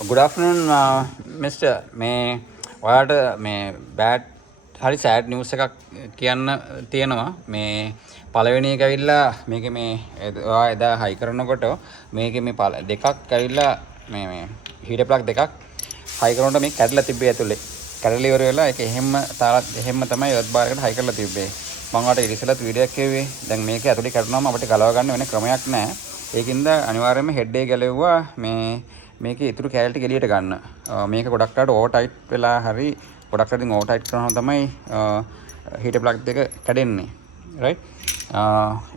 Good afternoon, Mr. මේ ඔයාලට මේ බෑඩ් හරි සෑඩ් නිවුස් එකක් කියන්න තියෙනවා. මේ පළවෙනි එක ඇවිල්ලා මේකේ මේ ඔයා එදා හයි කරනකොට මේකේ මේ දෙකක් ඇවිල්ලා මේ හීටර් ප්ලග් දෙකක් හයි කරනකොට මේ කැඩලා තිබ්බේ ඇතුලේ. කැඩලා ඉවර වෙලා ඒක එහෙම තමයි එර්ත් බාර් එකට හයි කරලා තිබ්බේ. මම ඔයාලට ඉරිසලත් වීඩියෝ එකක් කිව්වේ. දැන් මේක ඇතුලේ කැඩුනම අපිට ගලව ගන්න වෙන ක්‍රමයක් නැහැ. ඒකින්ද අනිවාර්යයෙන්ම හෙඩ් එක ගැලෙව්වා මේකේ ඉතුරු කැලටි එළියට ගන්න. මේක ගොඩක් රට ඕවර් ටයිට් වෙලා හරි ගොඩක් රටින් ඕවර් ටයිට් කරනවා තමයි හීටර් ප්ලග් දෙක කැඩෙන්නේ. රයිට්.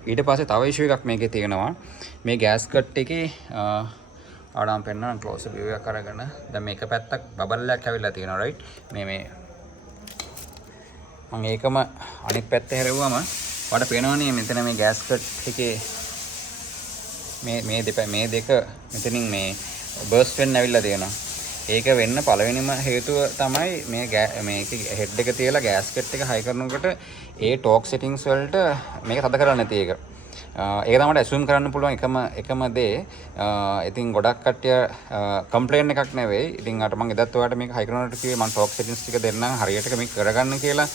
ඊට පස්සේ තව ඉෂුව එකක් මේකේ තියෙනවා. මේ ගෑස් කට් එකේ ආඩම් පෙන්නන ක්ලෝස් view එකක් අරගෙන දැන් මේක පැත්තක් බබල් එකක් ඇවිල්ලා තියෙනවා. රයිට්. මේ මම ඒකම අනිත් පැත්තේ හැරෙව්වම ඔයාලට පේනවනේ මෙතන මේ ගෑස් කට් එකේ මේ දෙක මෙතනින් මේ බර්ස්ට් වෙන්න ඇවිල්ලා තියෙනවා. ඒක වෙන්න පළවෙනිම හේතුව තමයි මේකේ හෙඩ් එක තියලා ගෑස්කට් එක හයි කරනකොට ඒ ටෝක් සෙටින්ග්ස් වලට මේක තද කරන්නේ නැති එක. ඒක තමයි ඇසියුම් කරන්න පුළුවන් එකම දේ. ඉතින් ගොඩක් කට්ටිය කම්ප්ලේන් එකක් නෙවෙයි. ඉතින් අර මම එදත් ඔයාලට මේක හයි කරනකොට කිව්වේ මම ටෝක් සෙටින්ග්ස් ටික දෙන්නම් හරියට මේක කරගන්න කියලා.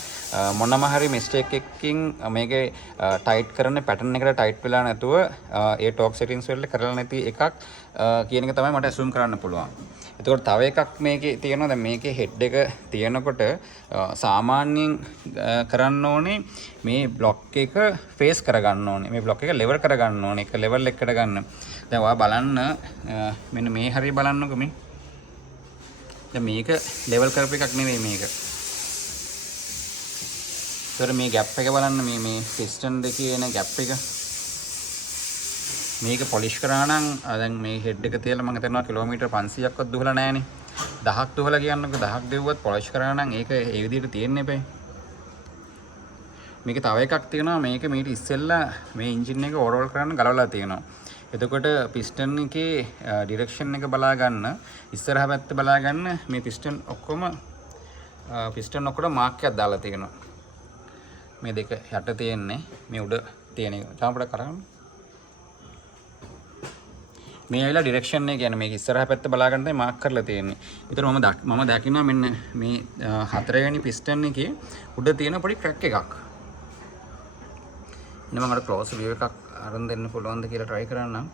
මොනම හරි මිස්ටේක් එකකින් මේකේ ටයිට් කරන පැටර්න් එකට ටයිට් වෙලා නැතුව ඒ ටෝක් සෙටින්ග්ස් වලට කරලා නැති එකක් කියන එක තමයි මට ඇසියුම් කරන්න පුළුවන්. එතකොට තව එකක් මේකේ තියෙනවා. දැන් මේකේ හෙඩ් එක තියෙනකොට සාමාන්‍යයෙන් කරන්න ඕනේ මේ බ්ලොක් එක ෆේස් කරගන්න ඕනේ. මේ බ්ලොක් එක ලෙවල් කරගන්න ඕනේ. ඒක ලෙවල් එකකට ගන්න. දැන් ඔයා බලන්න මෙන්න මේ හරිය බලන්නකො මේ. දැන් මේක ලෙවල් කරපු එකක් නෙවෙයි මේක. ඒතර මේ ગેප් එක බලන්න මේ පිස්ටන් දෙකේ එන ગેප් එක. මේක පොලිෂ් කරා නම් දැන් මේ හෙඩ් එක තියලා මම හිතනවා කිලෝමීටර් 500ක්වත් දුහලා නැහනේ. 1000ක් දුහලා කියන්නකො 1000ක් දෙව්වත් පොලිෂ් කරා නම් ඒක ඒ විදිහට තියෙන්න එපේ. මේක තව එකක් තියෙනවා. මේක මීට ඉස්සෙල්ලා මේ එන්ජින් එක ඕවර්හෝල් කරන්න ගලවලා තියෙනවා. එතකොට පිස්ටන් එකේ ඩිරෙක්ෂන් එක බලා ගන්න ඉස්සරහ පැත්ත බලා ගන්න මේ පිස්ටන් ඔක්කොම මාක් එකක් දාලා තියෙනවා. මේ දෙක යට තියෙන්නේ මේ උඩ තියෙන එක. තාම පොඩක් කරගන්න. මේ ඇවිල්ලා ඩිරෙක්ෂන් එක කියන්නේ මේක ඉස්සරහ පැත්ත බලා ගන්න තමයි මාක් කරලා තියෙන්නේ. ඒතර මම දකිනවා මෙන්න මේ හතරවෙනි පිස්ටන් එකේ උඩ තියෙන පොඩි ක්‍රැක් එකක්. ඉන්න මම අර ක්ලෝස් view එකක් අරන් දෙන්න පුළුවන්ද කියලා try කරන්නම්.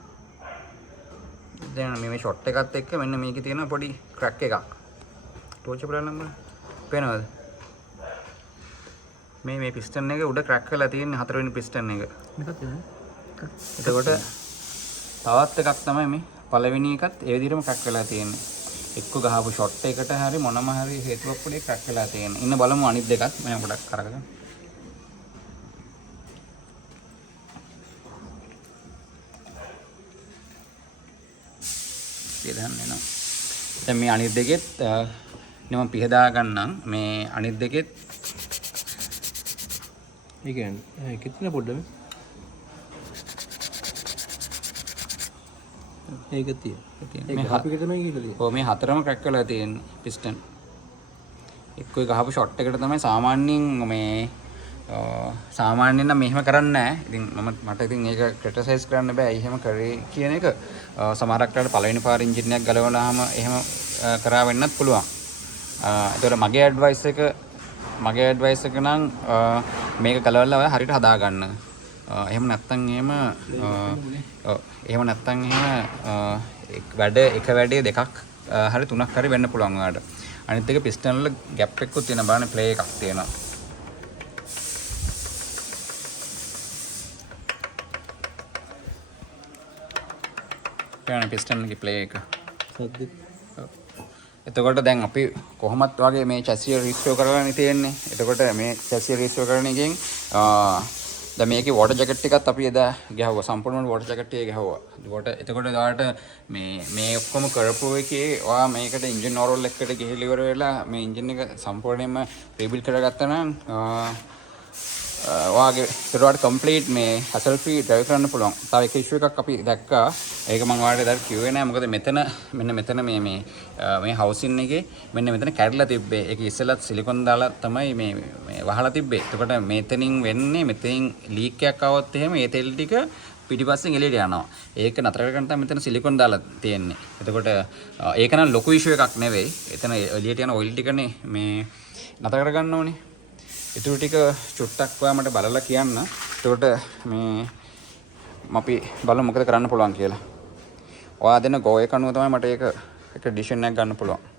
දැන් මේ ෂොට් එකත් එක්ක මෙන්න මේකේ තියෙන පොඩි ක්‍රැක් එකක්. ටෝච් එක බලන්න මම. පේනවද? මේ පිස්ටන් එක උඩ ක්‍රැක් වෙලා තියෙන්නේ හතරවෙනි පිස්ටන් එක. මේකත් එතකොට තවත් එකක් තමයි මේ පළවෙනි එකත් ඒ විදිහටම ක්‍රැක් වෙලා තියෙන්නේ. එක්ක ගහපු ෂොට් එකට හරි මොනම හරි හේතුවක් පොඩි ක්‍රැක් වෙලා තියෙන්නේ. ඉන්න බලමු අනිත් දෙකත් මම පොඩක් කරගෙන. දැන් මේ අනිත් දෙකෙත් මම පිහදා ගන්නම්. මේ අනිත් දෙකෙත් ये क्या है कितना पड़ रहा है एक गति है एक हाफ विकेट में की ඔව් මේ හතරම ක්‍රැක් වෙලා තියෙන පිස්ටන් එක්ක ගහපු ෂොට් එකට තමයි සාමාන්‍යයෙන් නම් මෙහෙම කරන්නේ නැහැ. ඉතින් මට ඉතින් ඒක ක්‍රිටිසයිස් කරන්න බෑ. එහෙම කරේ කියන එක සමහරක් වෙලාවට පළවෙනි පාර එන්ජින් එකක් ගලවලාම එහෙම කරා වෙන්නත් පුළුවන්. ඒතකොට මගේ ඇඩ්වයිස් එක නම් මේක ගලවලා ඔයා හරියට හදා ගන්න. එහෙම නැත්නම් එක වැඩේ දෙකක් හරි තුනක් හරි වෙන්න පුළුවන් ඔයාලට. අනිත් එක පිස්ටන් වල ગેප් එකකුත් තියෙනවා. බලන්න ප්ලේ එකක් තියෙනවා. පිස්ටන් එකේ ප්ලේ එක. එතකොට දැන් අපි කොහොමත් වගේ මේ චැසිය රීස්ටෝර් කරලානේ තියෙන්නේ. එතකොට මේ චැසිය රීස්ටෝර් කරන එකෙන් දැන් මේකේ වෝටර් ජැකට් එකත් අපි එදා ගහුවා. සම්පූර්ණ වෝටර් ජැකට් එක ගහුවා. එතකොට ඔයාලට මේ ඔක්කොම කරපු එකේ ඔයා මේකට එන්ජින් ඕවර්හෝල් එකකට ගිහිලි ඉවර වෙලා මේ එන්ජින් එක සම්පූර්ණයෙන්ම රීබිල්ඩ් කරගත්තා නම් ඔයාගේ ඒකට කම්ප්ලීට් මේ හැසල් ෆ්‍රී ඩ්‍රයිව් කරන්න පුළුවන්. තව එක ඉෂුව එකක් අපි දැක්කා. ඒක මම ඔයාලට දැන් කිව්වේ නෑ. මොකද මෙතන මේ හවුසින් එකේ මෙතන කැඩලා තිබ්බේ. ඒක ඉස්සෙල්ලත් සිලිකොන් දාලා තමයි මේ වහලා තිබ්බේ. එතකොට මෙතනින් වෙන්නේ මෙතනින් ලීක් එකක් આવොත් එහෙම ඒ තෙල් ටික පිටිපස්සෙන් එළියට යනවා. ඒක නතර කරගන්න තමයි මෙතන සිලිකොන් දාලා තියෙන්නේ. එතකොට ඒක නම් ලොකු ඉෂුව එකක් නෙවෙයි. එතන එළියට යන ඔයිල් ටිකනේ මේ නතර කරගන්න ඕනේ. ඊටු ටික චුට්ටක් ඔයා මට බලලා කියන්න. එතකොට මේ අපි බලමු මොකද කරන්න පුළුවන් කියලා. ඔයා දෙන ගෝ එක අනුව තමයි මට ඒක ඩිසිෂන් එකක් ගන්න පුළුවන්.